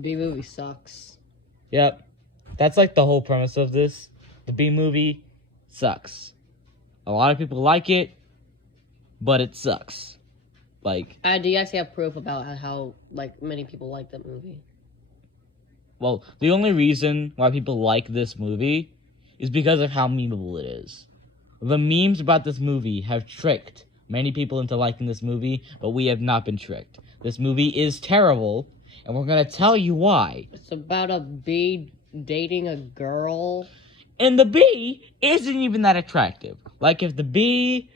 B-movie sucks. Yep. That's like the whole premise of this. The B-movie sucks. A lot of people like it, but it sucks. Like, Do you actually have proof about how like many people like that movie? well, the only reason why people like this movie is because of how memeable it is. The memes about this movie have tricked many people into liking this movie, but we have not been tricked. This movie is terrible, and we're gonna tell you why. It's about a bee dating a girl. And the bee isn't even that attractive. Like, if the bee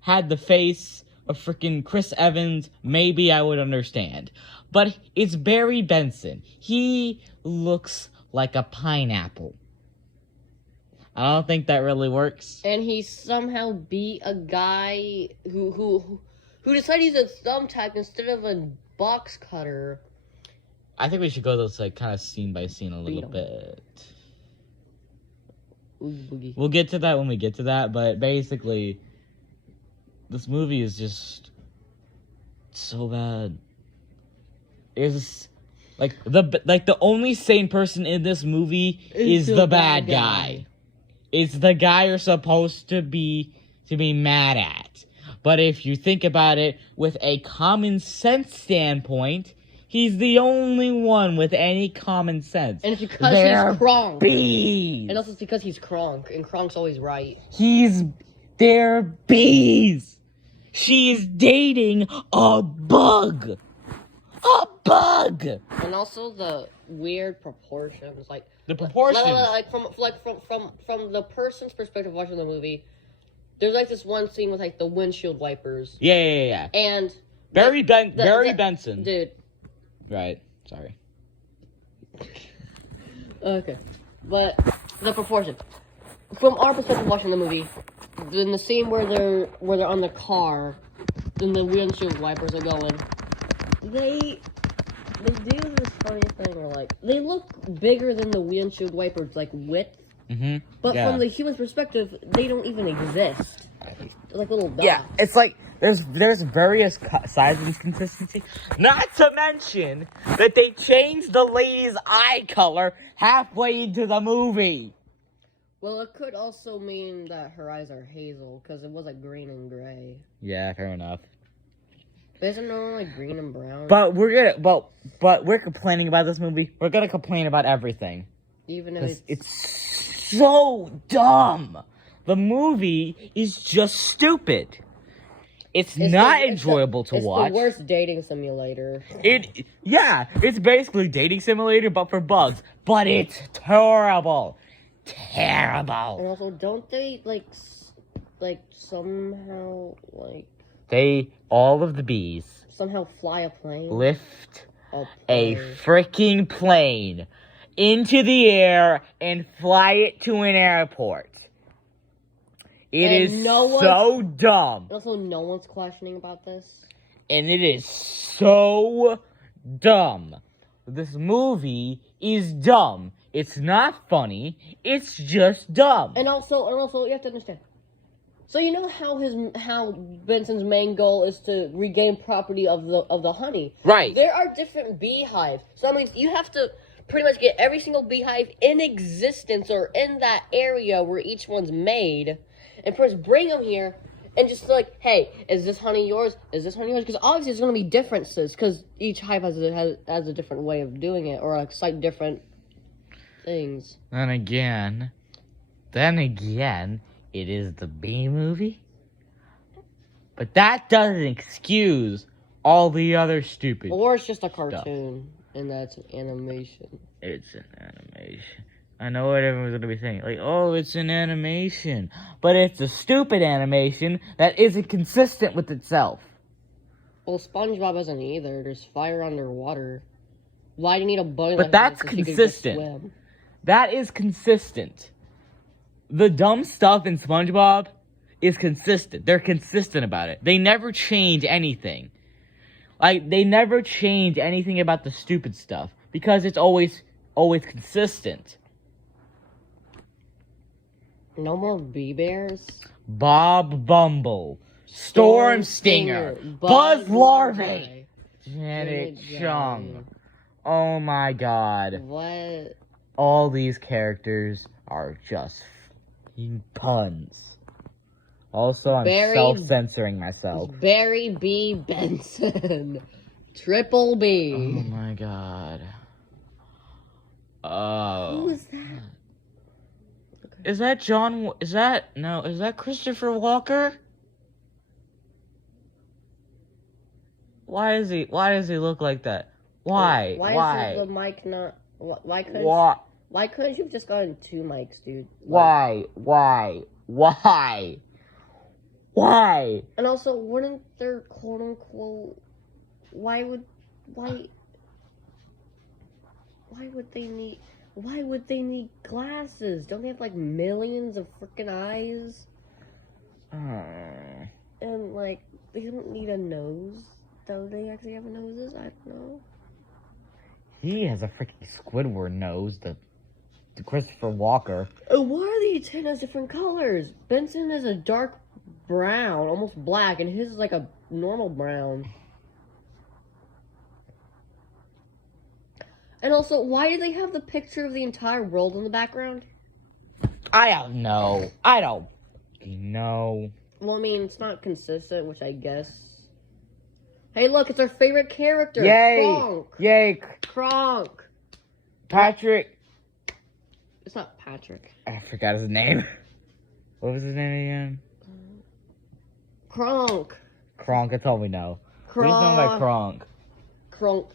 had the face of freaking Chris Evans, maybe I would understand. But it's Barry Benson. He looks like a pineapple. I don't think that really works. And he somehow beat a guy who decided to use a thumbtack instead of a box cutter. I think we should go this like kind of scene by scene a little bit. Oogie boogie. We'll get to that when we get to that, but basically, this movie is just so bad. It's like the only sane person in this movie is the bad guy. It's the guy you're supposed to be mad at. But if you think about it with a common sense standpoint, he's the only one with any common sense. And it's because he's Kronk. Bees. And also it's because he's Kronk, and Kronk's always right. They're bees. She's dating a bug. A bug. And also the weird proportions, like the proportions, like from the person's perspective watching the movie. There's like this one scene with like the windshield wipers. Yeah. And Barry Benson. Dude. Right. Sorry. Okay. But the proportion. From our perspective watching the movie, in the scene where they're on the car, and the windshield wipers are going, they do this funny thing where like they look bigger than the windshield wipers, like width. Mm-hmm. But from the human perspective, they don't even exist. They're like little dots. Yeah, it's like there's various size inconsistency. Not to mention that they changed the lady's eye color halfway into the movie. Well, it could also mean that her eyes are hazel, because it was like green and gray. Yeah, fair enough. But isn't it only like green and brown? But we're complaining about this movie. We're gonna complain about everything. Even if it's so dumb. The movie is just stupid. It's not enjoyable to watch. It's the worst dating simulator. It's basically dating simulator, but for bugs. But it's terrible. Terrible. And also, don't they, somehow, all of the bees somehow fly a plane? Lift a freaking plane into the air and fly it to an airport. It is so dumb. Also, no one's questioning about this. And it is so dumb. This movie is dumb. It's not funny. It's just dumb. And also, you have to understand. So you know how Benson's main goal is to regain property of the honey. Right. There are different beehives. So that means you have to pretty much get every single beehive in existence or in that area where each one's made, and first bring them here and just like, hey, is this honey yours? Is this honey yours? Because obviously there's going to be differences because each hive has a different way of doing it, or like slight different things. Then again, it is the B movie. But that doesn't excuse all the other stupid Or it's just a cartoon, stuff. And that's an animation. It's an animation. I know what everyone's going to be saying. Like, oh, it's an animation. But it's a stupid animation that isn't consistent with itself. Well, SpongeBob isn't either. There's fire underwater. Why do you need a bunny? But that's consistent. That is consistent. The dumb stuff in SpongeBob is consistent. They're consistent about it. They never change anything. Like, they never change anything about the stupid stuff. Because it's always consistent. No more bee bears? Bob Bumble. Storm Stinger. Buzz Larvae. Janet Chung. Oh my god. What? All these characters are just f***ing puns. Also, I'm self-censoring myself. Barry B. Benson. Triple B. Oh my god. Oh. Who is that? Okay. Is that John? Is that Christopher Walker? Why does he look like that? Why? Why is the mic not? Why couldn't you have just gotten 2 mics, dude? Why? And also, wouldn't there quote unquote? Why would they need glasses? Don't they have like millions of freaking eyes? And like they don't need a nose. Do they actually have noses? I don't know. He has a freaking Squidward nose, the Christopher Walker. Why are the antennas different colors? Benson is a dark brown, almost black, and his is like a normal brown. And also, why do they have the picture of the entire world in the background? I don't know. Well, I mean, it's not consistent, which I guess. Hey, look, it's our favorite character. Yay! Kronk. Yay! Kronk. Patrick. It's not Patrick. I forgot his name. What was his name again? Kronk. Kronk, that's all we know. Kronk. We just know about Kronk. Kronk.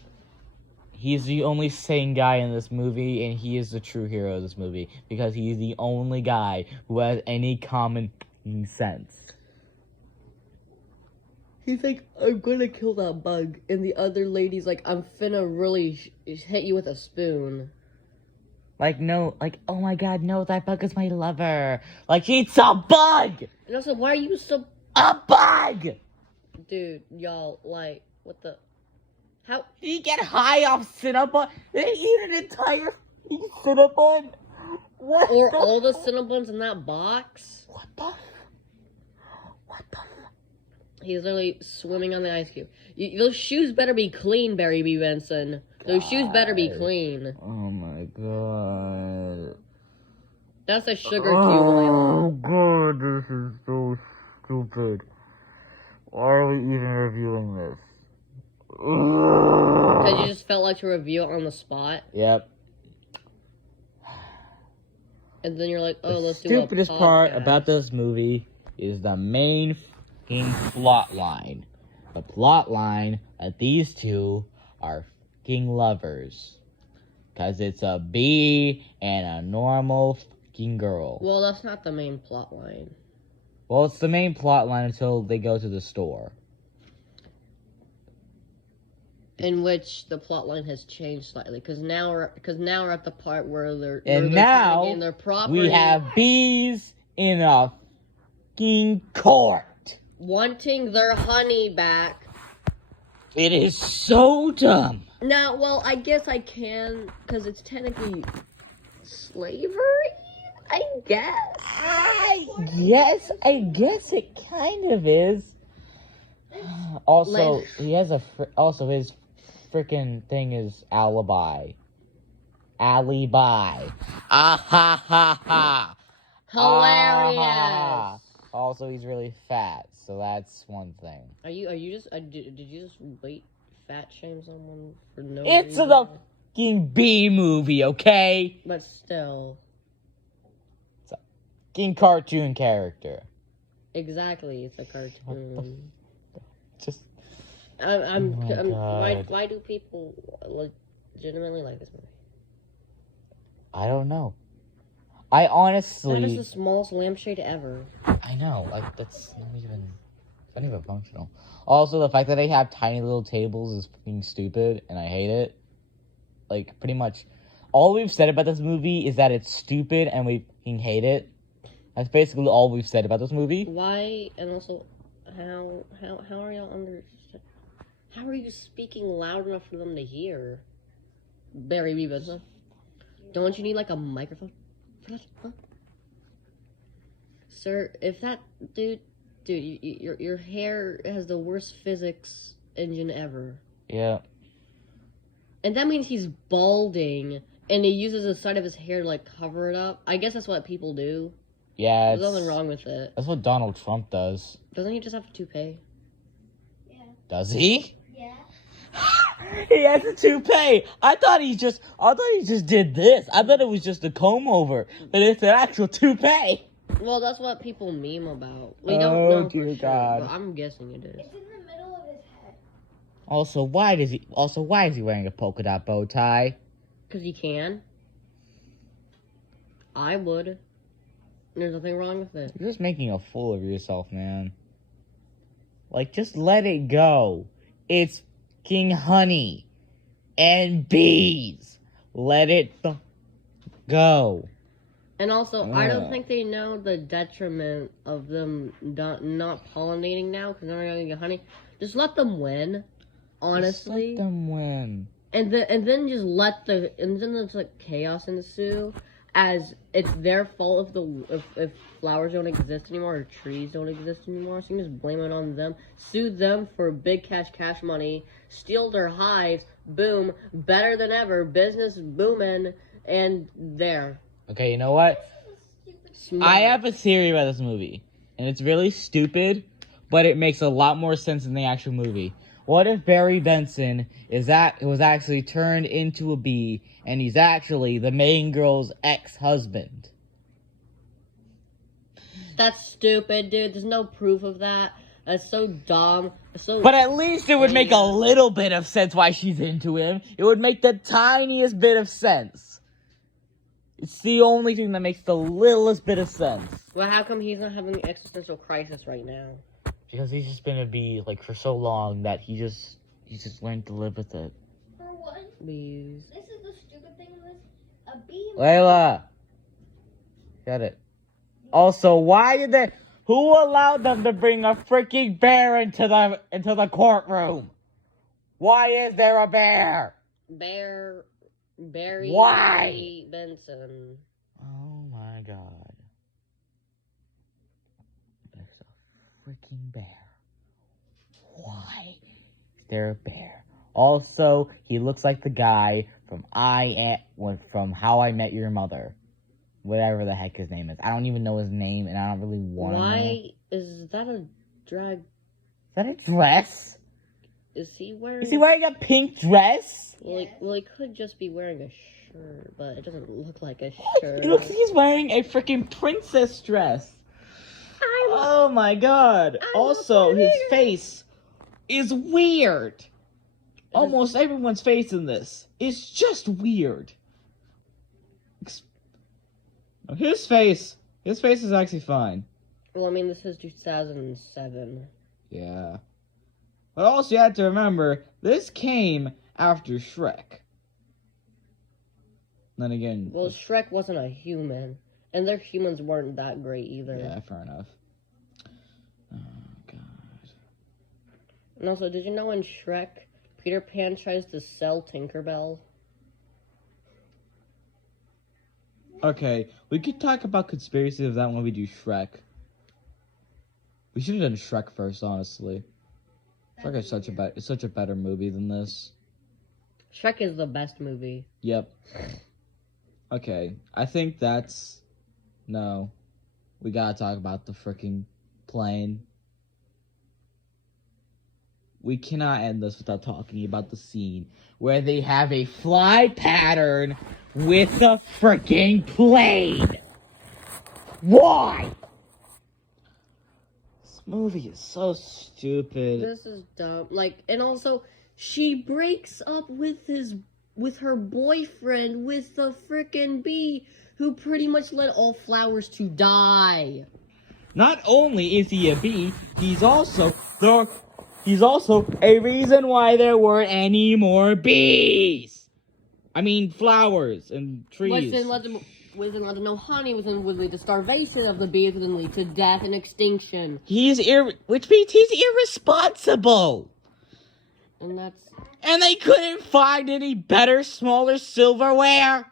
He's the only sane guy in this movie, and he is the true hero of this movie, because he's the only guy who has any common sense. He's like, I'm gonna kill that bug. And the other lady's like, I'm finna really hit you with a spoon. Like, no, like, oh my god, no, that bug is my lover. Like, it's a bug! And also, why are you so... A bug! Dude, y'all, like, what the... How... Did he get high off Cinnabon? Did he eat an entire Cinnabon? What or all the Cinnabuns in that box? What the... He's literally swimming on the ice cube. Those shoes better be clean, Barry B. Benson. Those shoes better be clean. Oh my god. That's a sugar cube. Oh god, this is so stupid. Why are we even reviewing this? Because you just felt like to review it on the spot. Yep. And then you're like, oh, let's do The a stupidest podcast. part about this movie is the main fucking plot line. The plot line that these two are fucking lovers. Because it's a bee and a normal fucking girl. Well, that's not the main plot line. Well, it's the main plot line until they go to the store. In which the plot line has changed slightly, because now we're at the part where they're now trying to gain their property. We have bees in a fucking court wanting their honey back. It is so dumb. Now, well, I guess I can, because it's technically slavery. I guess. I guess it kind of is. Also, he has also his freaking thing is alibi. Ah ha ha ha. Hilarious. Ah, ha, ha. Also, he's really fat, so that's one thing. Are you just did you just fat shame someone for no It's reason? a fucking B movie, okay? But still. It's a fucking cartoon character. Exactly, it's a cartoon. Just why do people legitimately like this movie? I don't know. I honestly... That is the smallest lampshade ever. I know, like, that's not even functional. Also, the fact that they have tiny little tables is fucking stupid, and I hate it. Like, pretty much, all we've said about this movie is that it's stupid, and we fucking hate it. That's basically all we've said about this movie. Why, and also, how are y'all understanding? How are you speaking loud enough for them to hear? Barry B. Benson. Don't you need, like, a microphone for that? Huh? Sir, if that... Dude, your hair has the worst physics engine ever. Yeah. And that means he's balding, and he uses the side of his hair to, like, cover it up. I guess that's what people do. Yeah, There's nothing wrong with it. That's what Donald Trump does. Doesn't he just have a toupee? Yeah. Does he? Yeah. He has a toupee. I thought he just did this. I thought it was just a comb over, but it's an actual toupee. Well, that's what people meme about. We don't Oh, know dear for sure, God. but I'm guessing it is. It's in the middle of his head. Also, why is he wearing a polka dot bow tie? Because he can. I would. There's nothing wrong with it. You're just making a fool of yourself, man. Like, just let it go. It's fucking honey and bees. Let it go. And also, I don't Ugh. think they know the detriment of them not pollinating now because they're not going to get honey. Just let them win, honestly. Just let them win. And then just and then there's like chaos ensue, as it's their fault if flowers don't exist anymore or trees don't exist anymore. So you can just blame it on them, sue them for big cash money, steal their hives, boom, better than ever, business booming, and there. Okay, you know what? Smart. I have a theory about this movie, and it's really stupid, but it makes a lot more sense in the actual movie. What if Barry Benson was actually turned into a bee, and he's actually the main girl's ex-husband? That's stupid, dude. There's no proof of that. That's so dumb. But at least it would make a little bit of sense why she's into him. It would make the tiniest bit of sense. It's the only thing that makes the littlest bit of sense. Well, how come he's not having an existential crisis right now? Because he's just been a bee, like, for so long that he just learned to live with it. For one, Bees. this is the stupid thing with a bee. Layla! Get it. Also, who allowed them to bring a freaking bear into the courtroom? Why is there a bear? Barry Why? Benson. Oh my god. There's a freaking bear. Why is there a bear? Also, he looks like the guy from How I Met Your Mother. Whatever the heck his name is. I don't even know his name, and I don't really want to know. Why is that a drag? Is that a dress? Is he wearing? Is he wearing a pink dress? Well, he could just be wearing a shirt, but it doesn't look like a shirt. It looks like he's wearing a freaking princess dress. Oh my god. Also, his face is weird. Almost everyone's face in this is just weird. His face is actually fine. Well, I mean, this is 2007. Yeah. But also you have to remember, this came after Shrek. Then again... Well, Shrek wasn't a human, and their humans weren't that great either. Yeah, fair enough. Oh, God. And also, did you know in Shrek, Peter Pan tries to sell Tinkerbell? Okay, we could talk about conspiracy of that when we do Shrek. We should have done Shrek first, honestly. Shrek is such a better movie than this. Shrek is the best movie. Yep. Okay, I think that's... No. We gotta talk about the freaking plane. We cannot end this without talking about the scene where they have a fly pattern with the freaking plane. Why? This movie is so stupid. This is dumb. Like, and also, she breaks up with her boyfriend with the frickin' bee who pretty much led all flowers to die. Not only is he a bee, he's also a reason why there weren't any more bees. I mean, flowers and trees. Which then led to no honey, which then would lead to starvation of the bees, which then lead to death and extinction. Which means he's irresponsible. And they couldn't find any better, smaller silverware.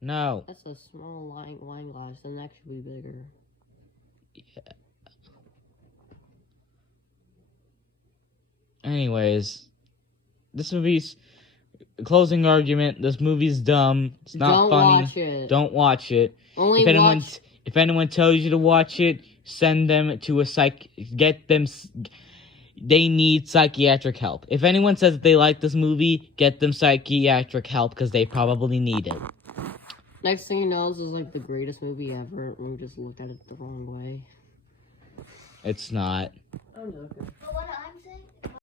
No. That's a small wine glass. The neck should be bigger. Yeah. Anyways, this movie's closing argument. This movie's dumb. It's not Don't funny. watch it. Don't watch it. Only If anyone tells you to watch it, send them to a get them. They need psychiatric help. If anyone says that they like this movie, get them psychiatric help because they probably need it. Next thing you know, this is like the greatest movie ever. We just looked at it the wrong way. It's not. I'm joking. But what I'm saying